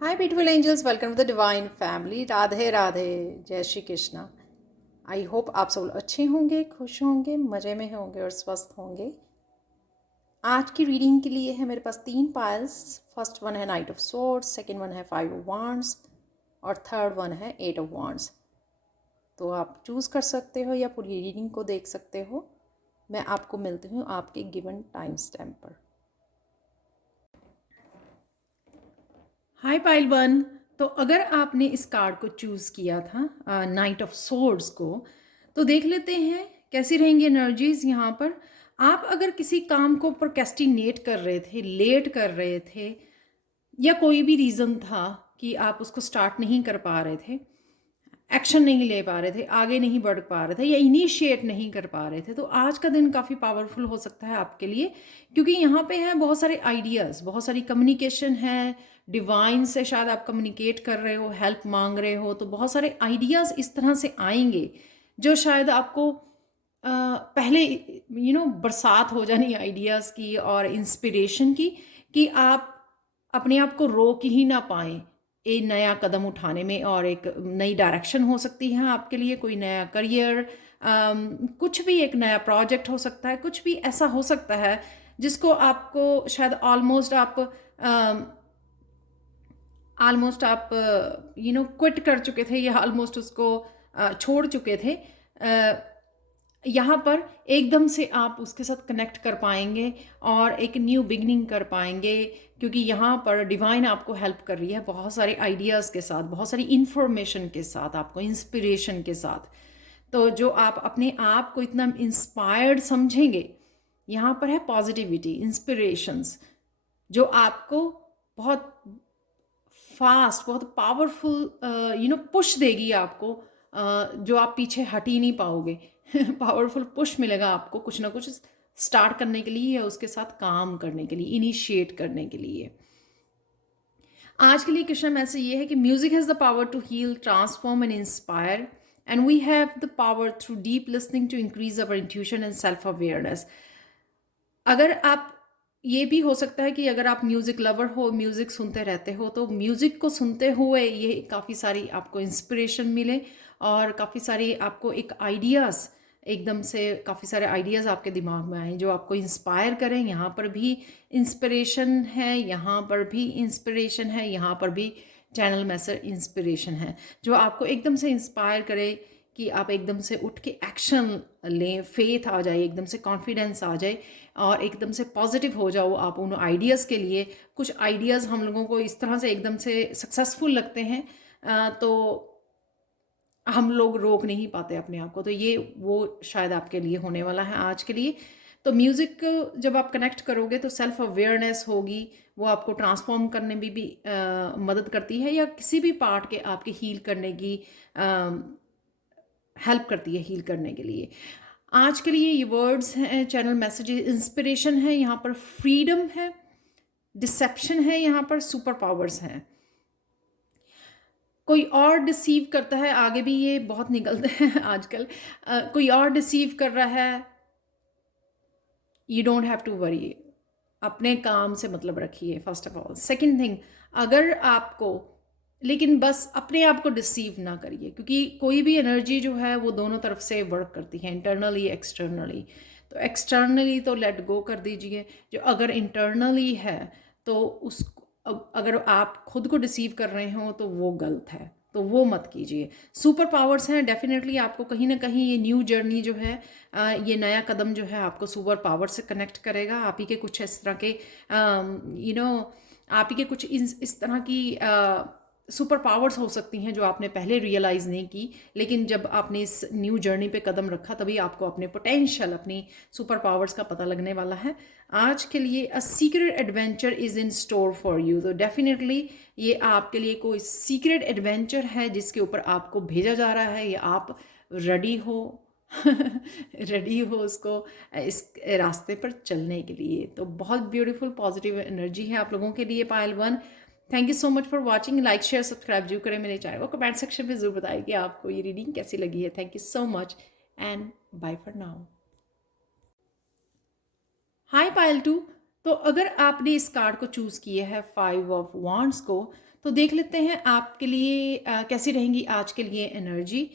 Hi beautiful angels, welcome to the divine family. Radhe Radhe, जय Shri Krishna. I hope आप सब अच्छे होंगे, खुश होंगे, मज़े में होंगे और स्वस्थ होंगे। आज की रीडिंग के लिए है मेरे पास 3 पाइल्स। फर्स्ट वन है night of swords, second one है 5 ऑफ वांड्स और थर्ड वन है 8 ऑफ वांड्स। तो आप चूज़ कर सकते हो या पूरी रीडिंग को देख सकते हो। मैं आपको मिलती हूँ आपके गिवन टाइम स्टैम्प पर। हाय पाइल वन। तो अगर आपने इस कार्ड को चूज़ किया था, नाइट ऑफ सोर्ड्स को, तो देख लेते हैं कैसी रहेंगी एनर्जीज यहाँ पर। आप अगर किसी काम को प्रोक्रेस्टिनेट कर रहे थे, लेट कर रहे थे, या कोई भी रीज़न था कि आप उसको स्टार्ट नहीं कर पा रहे थे, एक्शन नहीं ले पा रहे थे, आगे नहीं बढ़ पा रहे थे या इनिशिएट नहीं कर पा रहे थे, तो आज का दिन काफ़ी पावरफुल हो सकता है आपके लिए। क्योंकि यहाँ पे है बहुत सारे आइडियाज़, बहुत सारी कम्युनिकेशन है। डिवाइन से शायद आप कम्युनिकेट कर रहे हो, हेल्प मांग रहे हो, तो बहुत सारे आइडियाज़ इस तरह से आएंगे जो शायद आपको पहले बरसात हो जानी आइडियाज़ की और इंस्पिरेशन की, कि आप अपने आप को रोक ही ना पाएँ एक नया कदम उठाने में। और एक नई डायरेक्शन हो सकती है आपके लिए, कोई नया करियर, कुछ भी, एक नया प्रोजेक्ट हो सकता है, कुछ भी ऐसा हो सकता है जिसको आपको शायद ऑलमोस्ट आप क्विट कर चुके थे या ऑलमोस्ट उसको छोड़ चुके थे। यहाँ पर एकदम से आप उसके साथ कनेक्ट कर पाएंगे और एक न्यू बिगनिंग कर पाएंगे, क्योंकि यहाँ पर डिवाइन आपको हेल्प कर रही है बहुत सारे आइडियाज़ के साथ, बहुत सारी इंफॉर्मेशन के साथ, आपको इंस्पिरेशन के साथ। तो जो आप अपने आप को इतना इंस्पायर्ड समझेंगे, यहाँ पर है पॉजिटिविटी, इंस्पिरेशंस, जो आपको बहुत फास्ट, बहुत पावरफुल पुश देगी आपको, जो आप पीछे हट ही नहीं पाओगे। पावरफुल पुश मिलेगा आपको कुछ ना कुछ स्टार्ट करने के लिए या उसके साथ काम करने के लिए, इनिशिएट करने के लिए। आज के लिए कृष्णा मैसेज ये है कि music has the power to heal, transform and inspire, and we have the power through deep listening to increase our intuition and self awareness. अगर आप, ये भी हो सकता है कि अगर आप म्यूज़िक लवर हो, म्यूज़िक सुनते रहते हो, तो म्यूज़िक को सुनते हुए ये काफ़ी सारी आपको इंस्पिरेशन मिले और काफ़ी सारी आपको एक आइडियाज़, एकदम से काफ़ी सारे आइडियाज़ आपके दिमाग में आए जो आपको इंस्पायर करें। यहाँ पर भी इंस्पिरेशन है, यहाँ पर भी इंस्पिरेशन है, यहाँ पर भी चैनल मैसेज इंस्पिरेशन है, जो आपको एकदम से इंस्पायर करे कि आप एकदम से उठ के एक्शन लें, फेथ आ जाए, एकदम से कॉन्फिडेंस आ जाए और एकदम से पॉजिटिव हो जाओ आप उन आइडियाज़ के लिए। कुछ आइडियाज़ हम लोगों को इस तरह से एकदम से सक्सेसफुल लगते हैं, तो हम लोग रोक नहीं पाते अपने आप को। तो ये वो शायद आपके लिए होने वाला है आज के लिए। तो म्यूज़िक जब आप कनेक्ट करोगे तो सेल्फ अवेयरनेस होगी, वो आपको ट्रांसफॉर्म करने में भी मदद करती है, या किसी भी पार्ट के आपके हील करने की हेल्प करती है, हील करने के लिए। आज के लिए ये वर्ड्स हैं, चैनल मैसेजेस, इंस्पिरेशन है, यहाँ पर फ्रीडम है, डिसेप्शन है, यहाँ पर सुपर पावर्स हैं। कोई और डिसीव करता है, आगे भी ये बहुत निकलते हैं आजकल। कोई और डिसीव कर रहा है, you don't have to worry, अपने काम से मतलब रखिए first of all. Second thing, अगर आपको, लेकिन बस अपने आप को डिसीव ना करिए, क्योंकि कोई भी एनर्जी जो है वो दोनों तरफ से वर्क करती है, इंटरनली एक्सटर्नली। तो एक्सटर्नली तो लेट गो कर दीजिए, जो अगर इंटरनली है तो उस, अगर आप खुद को डिसीव कर रहे हो तो वो गलत है, तो वो मत कीजिए। सुपर पावर्स हैं, डेफिनेटली आपको कहीं ना कहीं ये न्यू जर्नी जो है, ये नया कदम जो है आपको सुपर पावर से कनेक्ट करेगा। आप ही के कुछ इस तरह के आप ही के कुछ इस तरह की सुपर पावर्स हो सकती हैं जो आपने पहले रियलाइज़ नहीं की, लेकिन जब आपने इस न्यू जर्नी पे कदम रखा तभी आपको अपने पोटेंशियल, अपनी सुपर पावर्स का पता लगने वाला है। आज के लिए a secret adventure is in store for you, तो डेफिनेटली ये आपके लिए कोई सीक्रेट एडवेंचर है जिसके ऊपर आपको भेजा जा रहा है, या आप रेडी हो रेडी हो उसको, इस रास्ते पर चलने के लिए। तो बहुत ब्यूटीफुल पॉजिटिव एनर्जी है आप लोगों के लिए Payal one. Thank you so much for watching. Like share subscribe जरूर करें मेरे चैनल को, कमेंट सेक्शन में ज़रूर बताइए कि आपको ये रीडिंग कैसी लगी है। Thank you so much and bye for now. Hi Payal too. तो अगर आपने इस कार्ड को चूज़ किया है 5 ऑफ वांड्स को, तो देख लेते हैं आपके लिए कैसी रहेंगी आज के लिए एनर्जी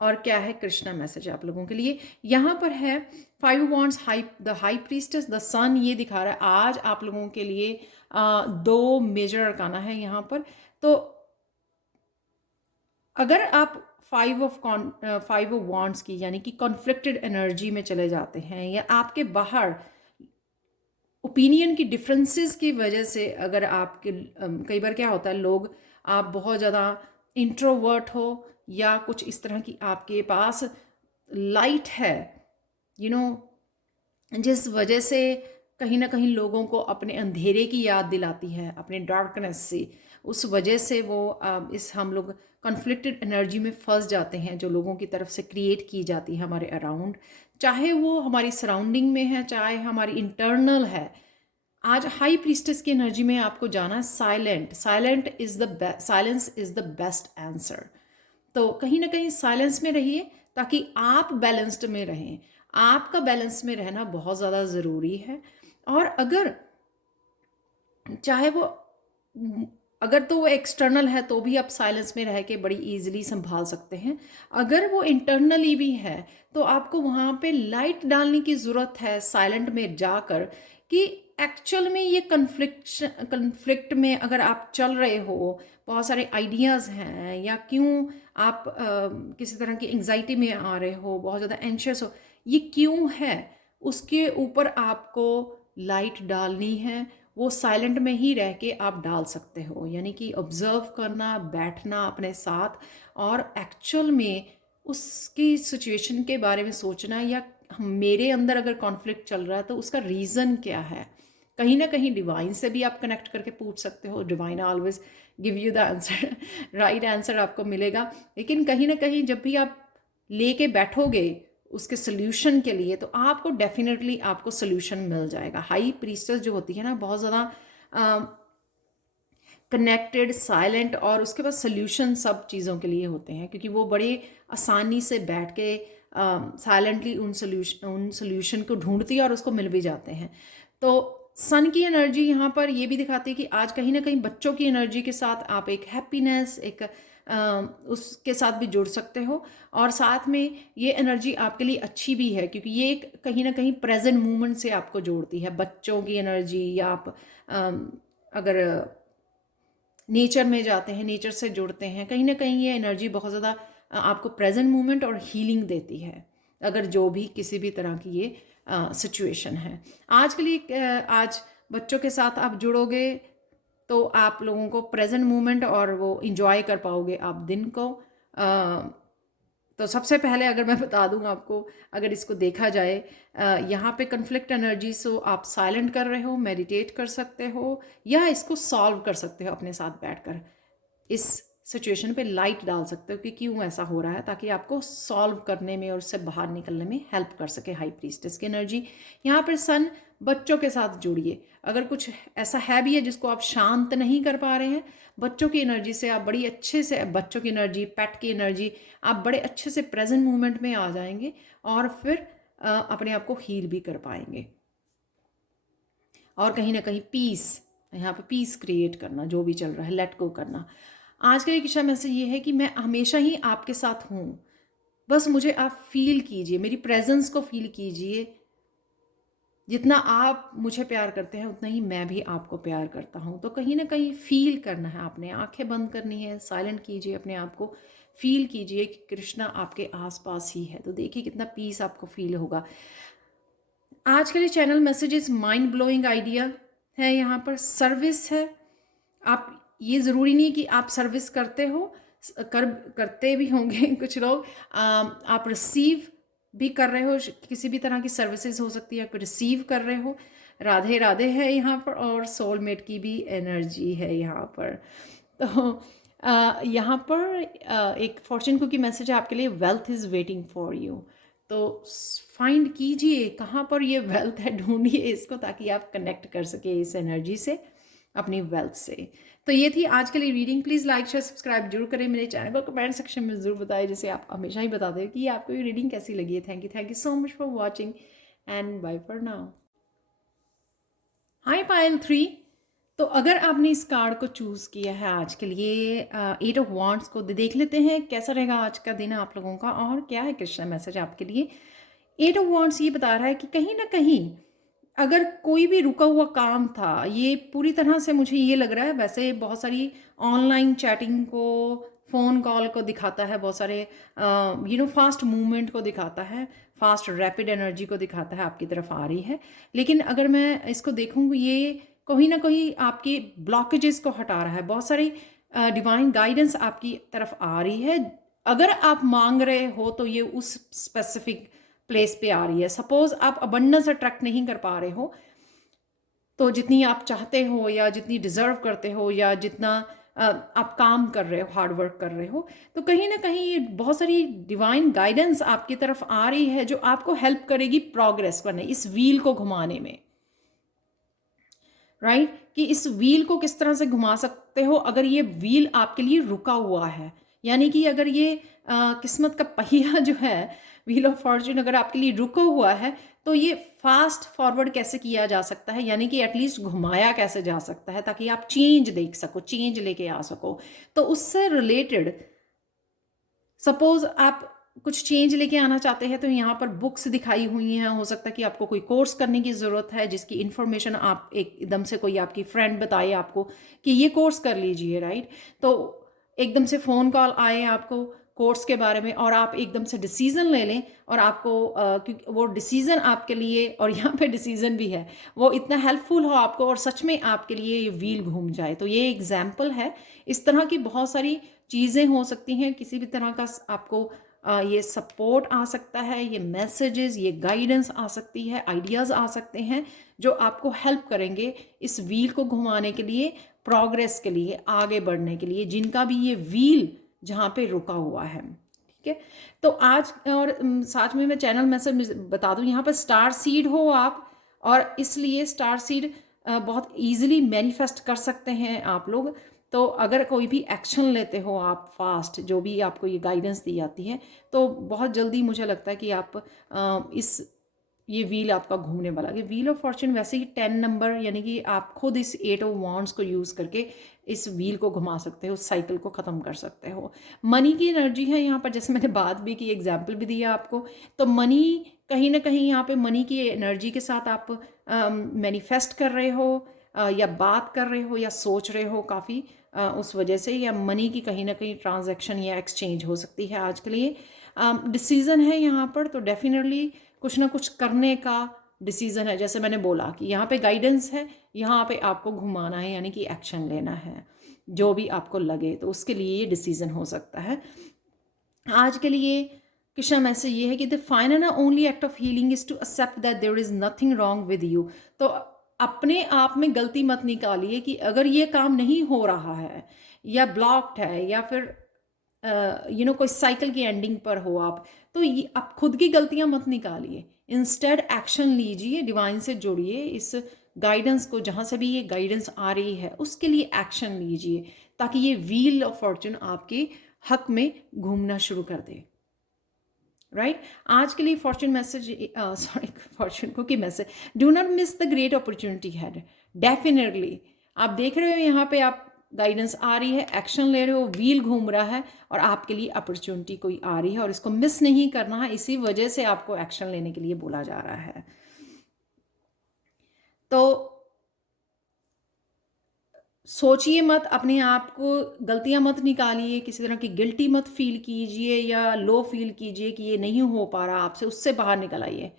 और क्या है कृष्णा मैसेज आप लोगों के लिए। यहाँ पर है 5 wands, the high priestess, the sun, ये दिखा रहा है आज आप लोगों के लिए दो मेजर अरकाना है यहाँ पर। तो अगर आप 5 ऑफ वांड्स की यानी कि कॉन्फ्लिक्टेड एनर्जी में चले जाते हैं, या आपके बाहर ओपिनियन की डिफरेंसेस की वजह से अगर आपके कई बार क्या होता है, लोग आप बहुत ज़्यादा इंट्रोवर्ट हो या कुछ इस तरह की आपके पास लाइट है, यू नो, जिस वजह से कहीं ना कहीं लोगों को अपने अंधेरे की याद दिलाती है, अपने डार्कनेस से, उस वजह से वो इस हम लोग कॉन्फ्लिक्टेड एनर्जी में फंस जाते हैं जो लोगों की तरफ से क्रिएट की जाती है हमारे अराउंड, चाहे वो हमारी सराउंडिंग में है चाहे हमारी इंटरनल है। आज हाई प्रीस्टेस की एनर्जी में आपको जाना है silent. Silence is the best answer. तो कहीं ना कहीं साइलेंस में रहिए ताकि आप बैलेंस्ड में रहें। आपका बैलेंस में रहना बहुत ज़्यादा ज़रूरी है। और अगर चाहे वो अगर तो वो एक्सटर्नल है तो भी आप साइलेंस में रह के बड़ी इजीली संभाल सकते हैं। अगर वो इंटरनली भी है तो आपको वहाँ पे लाइट डालने की ज़रूरत है साइलेंट में जाकर, कि एक्चुअल में ये कन्फ्लिक्ट में अगर आप चल रहे हो, बहुत सारे आइडियाज़ हैं, या क्यों आप किसी तरह की एंग्जाइटी में आ रहे हो, बहुत ज़्यादा एंशियस हो, ये क्यों है, उसके ऊपर आपको लाइट डालनी है। वो साइलेंट में ही रह के आप डाल सकते हो, यानी कि ऑब्जर्व करना, बैठना अपने साथ, और एक्चुअल में उसकी सिचुएशन के बारे में सोचना, या मेरे अंदर अगर कॉन्फ्लिक्ट चल रहा है तो उसका रीज़न क्या है। कहीं ना कहीं डिवाइन से भी आप कनेक्ट करके पूछ सकते हो, divine always give you the answer, right answer आपको मिलेगा। लेकिन कहीं ना कहीं जब भी आप लेके बैठोगे उसके सोल्यूशन के लिए, तो आपको डेफिनेटली आपको सोल्यूशन मिल जाएगा। हाई प्रीस्टेस जो होती है ना, बहुत ज़्यादा कनेक्टेड, साइलेंट, और उसके बाद सोल्यूशन सब चीज़ों के लिए होते हैं, क्योंकि वो बड़े आसानी से बैठ के साइलेंटली उन सोल्यूशन को ढूंढती है और उसको मिल भी जाते हैं। तो सन की एनर्जी यहाँ पर ये भी दिखाती है कि आज कहीं ना कहीं बच्चों की एनर्जी के साथ आप एक हैप्पीनेस, एक उसके साथ भी जुड़ सकते हो। और साथ में ये एनर्जी आपके लिए अच्छी भी है क्योंकि ये एक कहीं ना कहीं प्रेजेंट मोमेंट से आपको जोड़ती है। बच्चों की एनर्जी, या आप अगर नेचर में जाते हैं, नेचर से जुड़ते हैं, कहीं ना कहीं ये एनर्जी बहुत ज़्यादा आपको प्रेजेंट मोमेंट और हीलिंग देती है, अगर जो भी किसी भी तरह की ये सिचुएशन है। आज के लिए आज बच्चों के साथ आप जुड़ोगे तो आप लोगों को प्रेजेंट मोमेंट और वो इंजॉय कर पाओगे आप दिन को। तो सबसे पहले अगर मैं बता दूं आपको, अगर इसको देखा जाए, यहाँ पे कन्फ्लिक्ट एनर्जी सो आप साइलेंट कर रहे हो, मेडिटेट कर सकते हो, या इसको सॉल्व कर सकते हो अपने साथ बैठकर। इस सिचुएशन पे लाइट डाल सकते हो कि क्यों ऐसा हो रहा है, ताकि आपको सॉल्व करने में और उससे बाहर निकलने में हेल्प कर सके हाई प्रीस्टेस की एनर्जी। यहाँ पर सन, बच्चों के साथ जुड़िए। अगर कुछ ऐसा है भी है जिसको आप शांत नहीं कर पा रहे हैं, बच्चों की एनर्जी से आप बड़ी अच्छे से, बच्चों की एनर्जी, पेट की एनर्जी, आप बड़े अच्छे से प्रेजेंट मोमेंट में आ जाएंगे और फिर अपने आप को हील भी कर पाएंगे। और कहीं ना कहीं पीस, यहाँ पे पीस क्रिएट करना, जो भी चल रहा है लेट गो करना। आज का एक इच्छा मैसेज ये है कि मैं हमेशा ही आपके साथ हूँ, बस मुझे आप फील कीजिए, मेरी प्रेजेंस को फील कीजिए। जितना आप मुझे प्यार करते हैं उतना ही मैं भी आपको प्यार करता हूँ। तो कहीं ना कहीं फील करना है, आपने आंखें बंद करनी है, साइलेंट कीजिए अपने आप को, फील कीजिए कि कृष्णा आपके आसपास ही है। तो देखिए कितना पीस आपको फील होगा। आज के लिए channel messages mind blowing idea है, यहाँ पर सर्विस है। आप, ये ज़रूरी नहीं कि आप सर्विस करते हो, करते भी होंगे कुछ लोग, आप रिसीव भी कर रहे हो, किसी भी तरह की सर्विसेज हो सकती है, आप रिसीव कर रहे हो। राधे राधे है यहाँ पर, और सोलमेट की भी एनर्जी है यहाँ पर। तो यहाँ पर एक फॉर्चून कुकी मैसेज है आपके लिए, wealth is waiting for you. तो फाइंड कीजिए कहाँ पर ये वेल्थ है, ढूंढिए इसको ताकि आप कनेक्ट कर सके इस एनर्जी से, अपनी वेल्थ से। तो ये थी आज के लिए reading. Please like share subscribe जरूर करें मेरे चैनल को, कमेंट सेक्शन में ज़रूर बताएं, जैसे आप हमेशा ही बताते हो कि आपको ये रीडिंग कैसी लगी है। Thank you so much for watching and bye for now. Hi Payal 3। तो अगर आपने इस कार्ड को चूज़ किया है आज के लिए, 8 ऑफ वांड्स को देख लेते हैं कैसा रहेगा आज का दिन आप लोगों का और क्या है कृष्णा मैसेज आपके लिए। 8 ऑफ वांड्स ये बता रहा है कि कहीं ना कहीं अगर कोई भी रुका हुआ काम था, ये पूरी तरह से मुझे ये लग रहा है, वैसे बहुत सारी ऑनलाइन चैटिंग को, फ़ोन कॉल को दिखाता है, बहुत सारे फास्ट मूवमेंट को दिखाता है, फास्ट रैपिड एनर्जी को दिखाता है, आपकी तरफ आ रही है। लेकिन अगर मैं इसको देखूँ, ये कहीं ना कहीं आपके ब्लॉकेजेस को हटा रहा है, बहुत सारी डिवाइन गाइडेंस आपकी तरफ आ रही है। अगर आप मांग रहे हो तो ये उस स्पेसिफिक प्लेस पे आ रही है। सपोज आप अबंडेंस अट्रैक्ट नहीं कर पा रहे हो, तो जितनी आप चाहते हो या जितनी डिज़र्व करते हो या जितना आप काम कर रहे हो, हार्ड वर्क कर रहे हो, तो कहीं ना कहीं ये बहुत सारी डिवाइन गाइडेंस आपकी तरफ आ रही है जो आपको हेल्प करेगी प्रोग्रेस करने, इस व्हील को घुमाने में। राइट, कि इस व्हील को किस तरह से घुमा सकते हो अगर ये व्हील आपके लिए रुका हुआ है। यानी कि अगर ये किस्मत का पहिया जो है, व्हील ऑफ फॉर्च्यून अगर आपके लिए रुका हुआ है, तो ये फास्ट फॉरवर्ड कैसे किया जा सकता है, यानी कि एटलीस्ट घुमाया कैसे जा सकता है ताकि आप चेंज देख सको, चेंज लेके आ सको। तो उससे रिलेटेड सपोज आप कुछ चेंज लेके आना चाहते हैं, तो यहाँ पर बुक्स दिखाई हुई हैं। हो सकता है कि आपको कोई कोर्स करने की ज़रूरत है जिसकी इन्फॉर्मेशन आप एकदम से कोई आपकी फ्रेंड बताए आपको कि ये कोर्स कर लीजिए, राइट। तो एकदम से फ़ोन कॉल आए आपको कोर्स के बारे में और आप एकदम से डिसीज़न ले लें, और आपको क्योंकि वो डिसीज़न आपके लिए, और यहाँ पे डिसीज़न भी है, वो इतना हेल्पफुल हो आपको और सच में आपके लिए ये व्हील घूम जाए। तो ये एग्जाम्पल है। इस तरह की बहुत सारी चीज़ें हो सकती हैं, किसी भी तरह का आपको ये सपोर्ट आ सकता है, ये मैसेजेस, ये गाइडेंस आ सकती है, आइडियाज़ आ सकते हैं जो आपको हेल्प करेंगे इस व्हील को घुमाने के लिए, प्रोग्रेस के लिए, आगे बढ़ने के लिए, जिनका भी ये व्हील जहाँ पे रुका हुआ है। ठीक है, तो आज और साथ में मैं चैनल मैसेज बता दूँ, यहाँ पर स्टार सीड हो आप, और इसलिए स्टार सीड बहुत ईजिली मैनिफेस्ट कर सकते हैं आप लोग। तो अगर कोई भी एक्शन लेते हो आप फास्ट, जो भी आपको ये गाइडेंस दी जाती है, तो बहुत जल्दी मुझे लगता है कि आप इस ये व्हील आपका घूमने वाला है। व्हील ऑफ फॉर्च्यून वैसे ही 10 नंबर, यानी कि आप खुद इस 8 ऑफ वांड्स को यूज़ करके इस व्हील को घुमा सकते हो, साइकिल को ख़त्म कर सकते हो। मनी की एनर्जी है यहाँ पर, जैसे मैंने बात भी की, एग्जाम्पल भी दिया आपको। तो मनी कहीं ना कहीं यहाँ पे मनी की एनर्जी के साथ आप मैनिफेस्ट कर रहे हो, या बात कर रहे हो, या सोच रहे हो काफ़ी, उस वजह से, या मनी की कहीं ना कहीं ट्रांजैक्शन या एक्सचेंज हो सकती है आज के लिए। डिसीज़न है यहाँ पर, तो डेफिनेटली कुछ ना कुछ करने का डिसीज़न है। जैसे मैंने बोला कि यहाँ पे गाइडेंस है, यहाँ पे आपको घुमाना है, यानी कि एक्शन लेना है जो भी आपको लगे, तो उसके लिए ये डिसीज़न हो सकता है आज के लिए। कृष्णा मैसेज ये है कि the final only act of healing is to accept that there is nothing wrong with you. तो अपने आप में गलती मत निकालिए कि अगर ये काम नहीं हो रहा है, या ब्लॉक्ड है, या फिर कोई साइकिल की एंडिंग पर हो आप, तो ये आप खुद की गलतियां मत निकालिए। इंस्टेड एक्शन लीजिए, डिवाइन से जुड़िए, इस गाइडेंस को, जहाँ से भी ये गाइडेंस आ रही है उसके लिए एक्शन लीजिए, ताकि ये व्हील ऑफ फॉर्च्यून आपके हक में घूमना शुरू कर दे। राइट, आज के लिए fortune message, sorry fortune cookie message, do not miss the great opportunity had. Definitely आप देख रहे हो यहाँ पे, आप गाइडेंस आ रही है, एक्शन ले रहे हो, व्हील घूम रहा है, और आपके लिए अपॉर्चुनिटी कोई आ रही है और इसको मिस नहीं करना है, इसी वजह से आपको एक्शन लेने के लिए बोला जा रहा है। तो सोचिए मत, अपने आप को गलतियां मत निकालिए, किसी तरह की गिल्टी मत फील कीजिए या लो फील कीजिए कि ये नहीं हो पा रहा आपसे, उससे बाहर निकल आइए।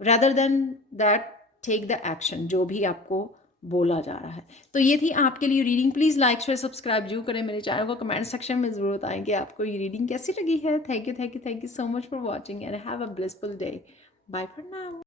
Rather than that take the action जो भी आपको बोला जा रहा है। तो ये थी आपके लिए reading. Please like share subscribe जरूर करें मेरे चैनल को, कमेंट सेक्शन में ज़रूर बताएं कि आपको ये रीडिंग कैसी लगी है। Thank you so much for watching and have a blissful day. Bye for now.